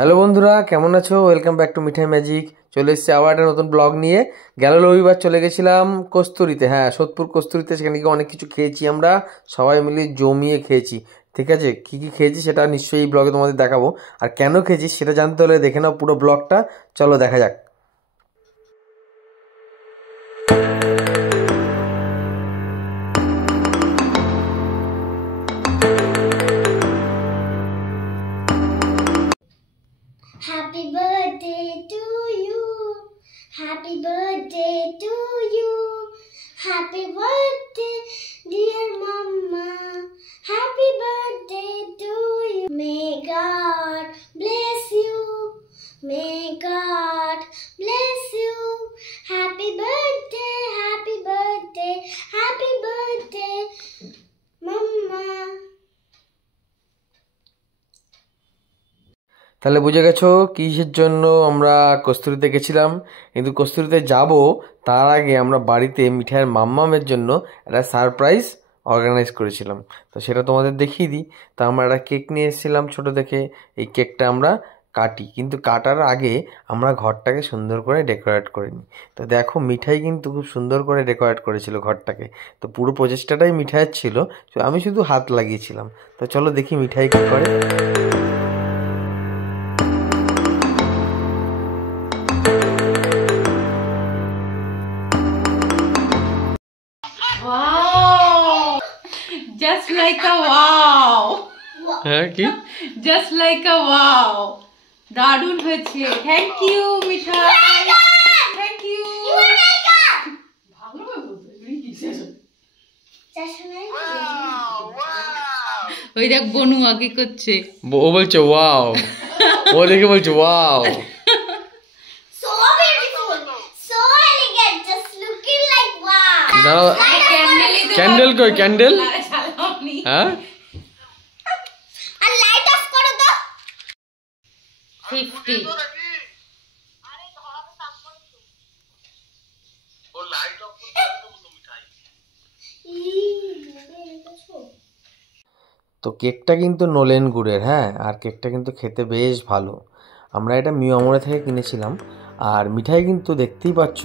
Hello বন্ধুরা, কেমন আছো? Welcome back to Mithai magic. চলে এসেছি আবার একটা নতুন ব্লগ নিয়ে। গেল রবিবার চলে গেছিলাম কস্তুরীতে, হ্যাঁ সোদপুর কস্তুরীতে। সেখানে গিয়ে অনেক কিছু খেয়েছি, আমরা সবাই মিলে জমিয়ে খেয়েছি। ঠিক আছে, কী কী খেয়েছি সেটা নিশ্চয়ই এই ব্লগে তোমাদের দেখাবো। আর কেন খেয়েছি সেটা জানতে হলে দেখে নাও পুরো ব্লগটা। চলো দেখা যাক। Happy birthday to you. Happy birthday to you. Happy birthday, dear mama. Happy birthday to you. May God bless you. May God bless you. Happy birthday, happy birthday, happy birthday, mama. তাহলে বুঝে গেছো কিসের জন্য আমরা কস্তুরীতে গেছিলাম। কিন্তু কস্তুরীতে যাব তার আগে আমরা বাড়িতে মিঠাইয়ের মাম্মামের জন্য একটা সারপ্রাইজ অর্গানাইজ করেছিলাম। তো সেটা তোমাদের দেখিয়ে দিই। তো আমরা একটা কেক নিয়ে এসেছিলাম ছোট দেখে। এই কেকটা আমরা কাটি, কিন্তু কাটার আগে আমরা ঘরটাকে সুন্দর করে ডেকোরেট করে নিই। তো দেখো মিঠাই কিন্তু খুব সুন্দর করে ডেকোরেট করেছিল ঘরটাকে। তো পুরো প্রচেষ্টাটাই মিঠাইয়ের ছিল, তো আমি শুধু হাত লাগিয়েছিলাম। তো চলো দেখি মিঠাই কী করে। Wow! Just like a wow! হ্যাঁ কি Just like a wow! দারুণ হয়েছে। Thank you Mithai. Thank you. ওই দেখ বনু আগে করছে। ও বলছে ওয়াও, ও দেখে বলছে wow. So beautiful, so elegant, just looking like wow. দাঁড়াও, ক্যান্ডেল কই ক্যান্ডেল? হ্যাঁ আর লাইট অফ করো তো। 50 তো কেকটা কিন্তু নলেন গুড়ের, হ্যাঁ, আর কেকটা কিন্তু খেতে বেশ ভালো। আমরা এটা মিয়ামোড়ে থেকে কিনেছিলাম। আর মিঠাই কিন্তু দেখতেই পাচ্ছ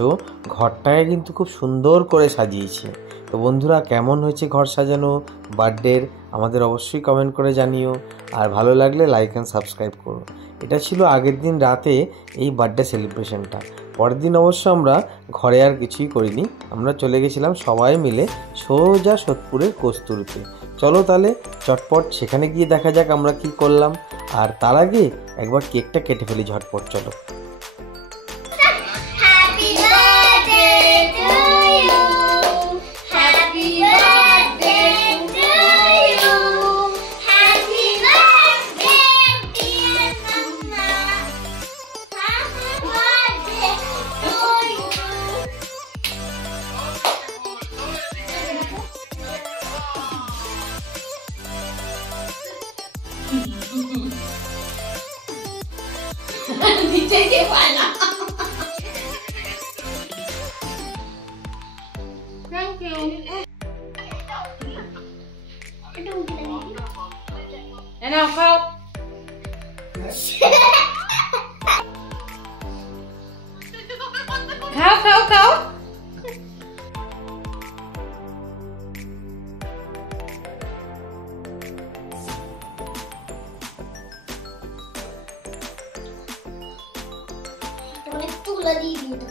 ঘরটাকে কিন্তু খুব সুন্দর করে সাজিয়েছে। তো বন্ধুরা, কেমন হয়েছে ঘর সাজানো বার্থডের আমাদের অবশ্যই কমেন্ট করে জানিও। আর ভালো লাগলে লাইক অ্যান্ড সাবস্ক্রাইব করো। এটা ছিল আগের দিন রাতে এই বার্থডে সেলিব্রেশনটা। পরের দিন অবশ্য আমরা ঘরে আর কিছুই করিনি, আমরা চলে গেছিলাম সবাই মিলে সোজা সোদপুরের কস্তুরীতে। চলো তাহলে চটপট সেখানে গিয়ে দেখা যাক আমরা কি করলাম। আর তার আগে একবার কেকটা কেটে ফেলি ঝটপট, চলো। Happy birthday to you. Happy birthday to you. Happy birthday, dear mama. Happy birthday to you. নিচে গিয়ে পালা। Thank you. নাও খাও। খাও খাও খাও। অনেক তুলা দিয়ে দিই তো।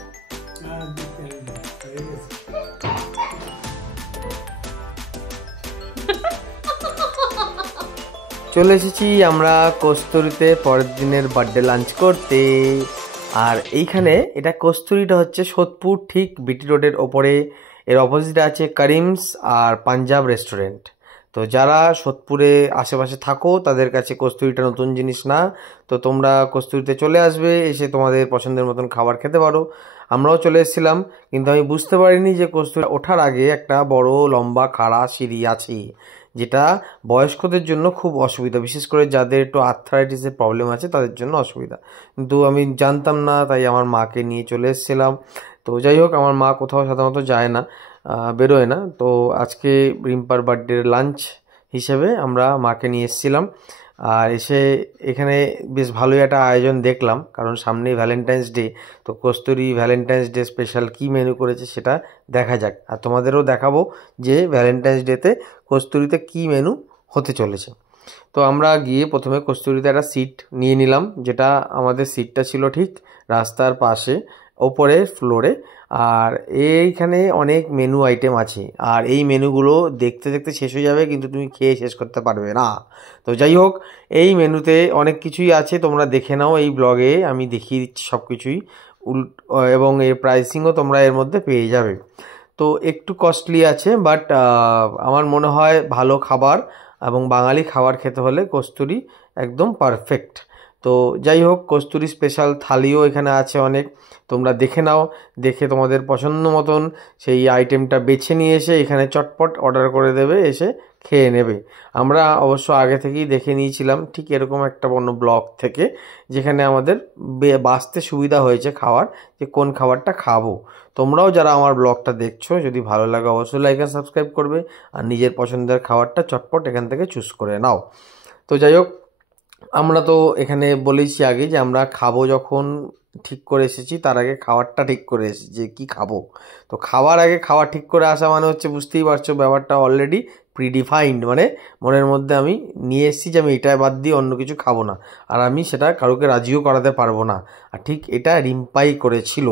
চলে এসেছি আমরা কস্তুরীতে পরের দিনের বার্থডে লাঞ্চ করতে। আর এইখানে এটা কস্তুরীটা হচ্ছে সোদপুর ঠিক বিটি রোডের ওপরে। এর অপোজিটে আছে করিমস আর পাঞ্জাব রেস্টুরেন্ট। তো যারা সোদপুরে আশেপাশে থাকো তাদের কাছে কস্তুরীটা নতুন জিনিস না। তো তোমরা কস্তুরীতে চলে আসবে, এসে তোমাদের পছন্দের মতন খাবার খেতে পারো। আমরাও চলে এসেছিলাম, কিন্তু আমি বুঝতে পারিনি যে কস্তুরী ওঠার আগে একটা বড় লম্বা খাড়া সিঁড়ি আছে, যেটা বয়স্কদের জন্য খুব অসুবিধা, বিশেষ করে যাদের একটু আর্থ্রাইটিসের প্রবলেম আছে তাদের জন্য অসুবিধা। কিন্তু আমি জানতাম না, তাই আমার মাকে নিয়ে চলে এসেছিলাম। তো যাই হোক, আমার মা কোথাও সাধারণত যায় না, বেরোয় না। তো আজকে রিম্পার বার্থডে লাঞ্চ হিসেবে আমরা মাকে নিয়ে এসেছিলাম। আর এসে এখানে বেশ ভালোই একটা আয়োজন দেখলাম, কারণ সামনেই ভ্যালেন্টাইন্স ডে। তো কস্তুরী ভ্যালেন্টাইন্স ডে স্পেশাল কী মেনু করেছে সেটা দেখা যাক, আর তোমাদেরও দেখাবো যে ভ্যালেন্টাইন্স ডেতে কস্তুরীতে কী মেনু হতে চলেছে। তো আমরা গিয়ে প্রথমে কস্তুরীতে একটা সিট নিয়ে নিলাম, যেটা আমাদের সিটটা ছিল ঠিক রাস্তার পাশে ওপরে ফ্লোরে। আর এইখানে অনেক মেনু আইটেম আছে, আর এই মেনুগুলো দেখতে দেখতে শেষ হয়ে যাবে, কিন্তু তুমি খেয়ে শেষ করতে পারবে না। তো যাই হোক, এই মেনুতে অনেক কিছুই আছে, তোমরা দেখে নাও এই ব্লগে, আমি দেখিয়ে দিচ্ছি সব কিছুই এবং এর প্রাইসিংও তোমরা এর মধ্যে পেয়ে যাবে। তো একটু কস্টলি আছে, বাট আমার মনে হয় ভালো খাবার এবং বাঙালি খাবার খেতে হলে কস্তুরী একদম পারফেক্ট। তো যাই হোক, কস্তুরী স্পেশাল থালিও এখানে আছে অনেক, তোমরা দেখে নাও, দেখে তোমাদের পছন্দ মতন সেই আইটেমটা বেছে নিয়ে এসে এখানে চটপট অর্ডার করে দেবে, এসে খেয়ে নেবে। আমরা অবশ্য আগে থেকেই দেখে নিয়েছিলাম ঠিক এরকম একটা বন্য ব্লগ থেকে, যেখানে আমাদের বাছতে সুবিধা হয়েছে খাওয়ার, যে কোন খাবারটা খাবো। তোমরাও যারা আমার ব্লগটা দেখছো, যদি ভালো লাগে অবশ্যই লাইক আর সাবস্ক্রাইব করবে, আর নিজের পছন্দের খাবারটা চটপট এখান থেকে চুজ করে নাও। তো যাই হোক, আমরা তো এখানে বলেছি আগে যে আমরা খাবো যখন ঠিক করে এসেছি, তার আগে খাবারটা ঠিক করে এসেছি যে কী খাবো। তো খাওয়ার আগে খাওয়া ঠিক করে আসা মানে হচ্ছে, বুঝতেই পারছো ব্যাপারটা অলরেডি প্রিডিফাইন্ড, মানে মনের মধ্যে আমি নিয়ে এসেছি যে আমি এটা বাদ দিয়ে অন্য কিছু খাবো না, আর আমি সেটা কারোকে রাজিও করাতে পারবো না। আর ঠিক এটা রিম্পাই করেছিল।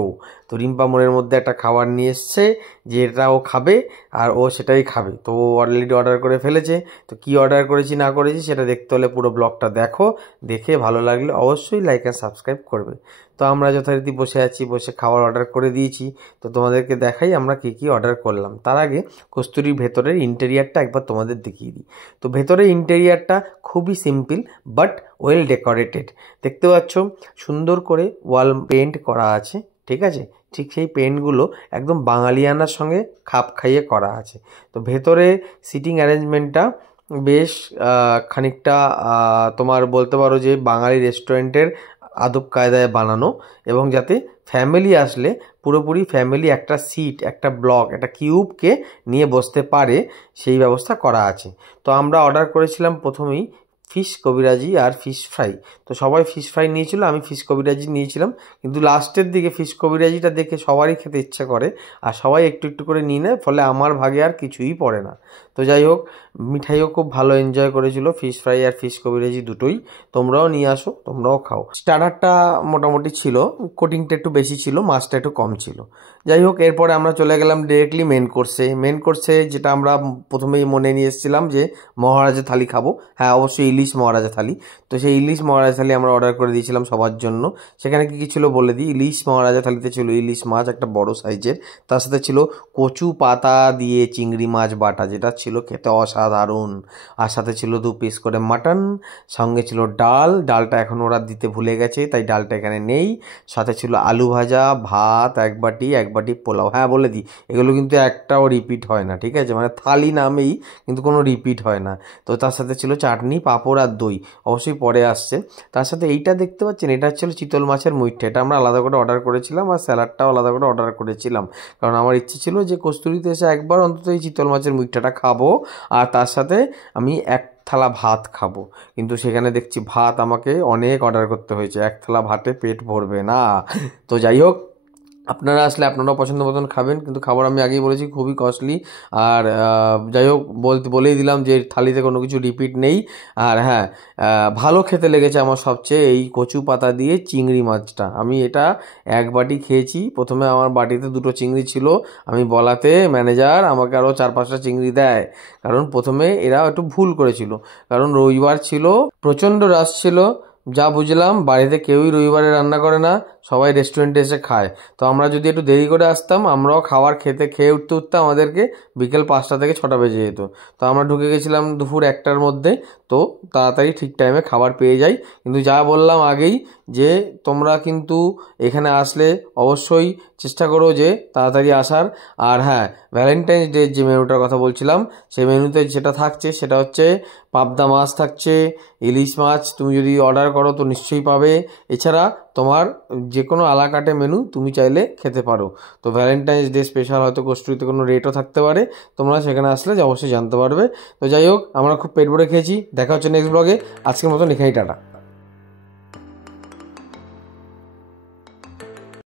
তো রিম্পা মনের মধ্যে একটা খাবার নিয়ে এসছে যে এটা ও খাবে, আর ও সেটাই খাবে। তো ও অলরেডি অর্ডার করে ফেলেছে। তো কী অর্ডার করেছি না করেছি সেটা দেখতে হলে পুরো ব্লগটা দেখো, দেখে ভালো লাগলে অবশ্যই লাইক আর সাবস্ক্রাইব করবে। তো আমরা যথারীতি বসে আছি, বসে খাবার অর্ডার করে দিয়েছি। তো তোমাদেরকে দেখাই আমরা কী কী অর্ডার করলাম। তার আগে কস্তুরীর ভেতরের ইন্টেরিয়ারটা একবার তোমাদের দেখিয়ে দিই। তো ভেতরের ইন্টেরিয়ারটা খুবই সিম্পল বাট ওয়েল ডেকোরেটেড। দেখতে পাচ্ছ সুন্দর করে ওয়াল পেন্ট করা আছে, ঠিক আছে? ঠিক সেই পেন্টগুলো একদম বাঙালিয়ানার সঙ্গে খাপ খাইয়ে করা আছে। তো ভেতরে সিটিং অ্যারেঞ্জমেন্টটা বেশ খানিকটা তোমার বলতে পারো যে বাঙালি রেস্টুরেন্টের আদব কায়দায় বানানো, এবং যাতে ফ্যামিলি আসলে পুরোপুরি ফ্যামিলি একটা সিট, একটা ব্লক, একটা কিউবকে নিয়ে বসতে পারে, সেই ব্যবস্থা করা আছে। তো আমরা অর্ডার করেছিলাম প্রথমেই ফিশ কবিরাজি আর ফিশ ফ্রাই। তো সবাই ফিশ ফ্রাই নিয়েছিল, আমি ফিশ কবিরাজি নিয়েছিলাম, কিন্তু লাস্টের দিকে ফিশ কবিরাজিটা দেখে সবারই খেতে ইচ্ছা করে, আর সবাই একটু একটু করে নিয়ে নেয়, ফলে আমার ভাগে আর কিছুই পড়ে না। তো যাই হোক, মিঠাইও খুব ভালো এনজয় করেছিল, ফিশ ফ্রাই আর ফিশ কবিরাজি দুটোই। তোমরাও নিয়ে আসো, তোমরাও খাও। স্টার্টারটা মোটামুটি ছিল, কোটিংটা একটু বেশি ছিল, মাছটা একটু কম ছিল। যাই হোক, এরপরে আমরা চলে গেলাম ডিরেক্টলি মেন কোর্সে, যেটা আমরা প্রথমেই মনে নিয়ে এসেছিলাম যে মহারাজা থালি খাবো। হ্যাঁ, অবশ্যই ইলিশ মহারাজা থালি। তো সেই ইলিশ মহারাজা থালি আমরা অর্ডার করে দিয়েছিলাম সবার জন্য। সেখানে কী কী ছিল বলে দিই। ইলিশ মহারাজা থালিতে ছিল ইলিশ মাছ একটা বড় সাইজের, তার সাথে ছিল কচু পাতা দিয়ে চিংড়ি মাছ বাটা, যেটা ছিল খেতে অসাধারণ। আর সাথে ছিল 2 পিস করে মাটন, সঙ্গে ছিল ডালটা এখন ওরা দিতে ভুলে গেছে, তাই ডালটা এখানে নেই। সাথে ছিল আলু ভাজা, ভাত এক বাটি পোলাও। হ্যাঁ বলে দিই, এগুলো কিন্তু একটাও রিপিট হয় না, ঠিক আছে? মানে থালি নামেই, কিন্তু কোনো রিপিট হয় না। তো তার সাথে ছিল চাটনি, পাঁপড় আর দই, অবশ্যই পরে আসছে। তার সাথে এইটা দেখতে পাচ্ছেন, এটা ছিল চিতল মাছের মুইঠা, এটা আমরা আলাদা করে অর্ডার করেছিলাম, আর স্যালাডটাও আলাদা করে অর্ডার করেছিলাম, কারণ আমার ইচ্ছে ছিল যে কস্তুরীতে এসে একবার অন্তত এই চিতল মাছের মুইঠাটা খাবো, আর তার সাথে আমি এক থালা ভাত খাবো। কিন্তু সেখানে দেখছি ভাত আমাকে অনেক অর্ডার করতে হয়েছে, এক থালা ভাতে পেট ভরবে না। তো যাই হোক, আপনারা আসলে আপনারাও পছন্দ মতন খাবেন, কিন্তু খাবার আমি আগেই বলেছি খুবই কস্টলি। আর যাই হোক, বলেই দিলাম যে থালিতে কোনো কিছু রিপিট নেই। আর হ্যাঁ, ভালো খেতে লেগেছে আমার সবচেয়ে এই কচু পাতা দিয়ে চিংড়ি মাছটা। আমি এটা এক বাটি খেয়েছি। প্রথমে আমার বাটিতে 2টো চিংড়ি ছিল, আমি বলাতে ম্যানেজার আমাকে আরও 4-5টা চিংড়ি দেয়, কারণ প্রথমে এরা একটু ভুল করেছিল, কারণ রবিবার ছিল, প্রচণ্ড রাশ ছিল। যা বুঝলাম, বাড়িতে কেউই রবিবারে রান্না করে না, সবাই রেস্টুরেন্টে এসে খায়। তো আমরা যদি একটু দেরি করে আসতাম, আমরাও খেয়ে উঠতে আমাদেরকে বিকেল 5টা থেকে 6টা বেজে যেত। তো আমরা ঢুকে গেছিলাম দুপুর 1টার মধ্যে, তো তাড়াতাড়ি ঠিক টাইমে খাবার পেয়ে যাই। কিন্তু যা বললাম আগেই, যে তোমরা কিন্তু এখানে আসলে অবশ্যই চেষ্টা করো যে তাড়াতাড়ি আসার। আর হ্যাঁ, ভ্যালেন্টাইন্স ডে যে মেনুটার কথা বলছিলাম, সেই মেনুতে যেটা থাকছে সেটা হচ্ছে পাবদা মাছ থাকছে, ইলিশ মাছ তুমি যদি অর্ডার করো তো নিশ্চয়ই পাবে। এছাড়া তোমার যে কোনো আলাকাটে মেনু তুমি চাইলে খেতে পারো। তো ভ্যালেন্টাইন্স ডে স্পেশাল হয়তো কস্তুরিতে কোনো রেটও থাকতে পারে, তোমরা সেখানে আসলে অবশ্যই জানতে পারবে। তো যাই হোক, আমরা খুব পেট ভরে খেয়েছি। দেখা হচ্ছে নেক্সট ব্লগে। আজকের মতন এখানেই টাটা।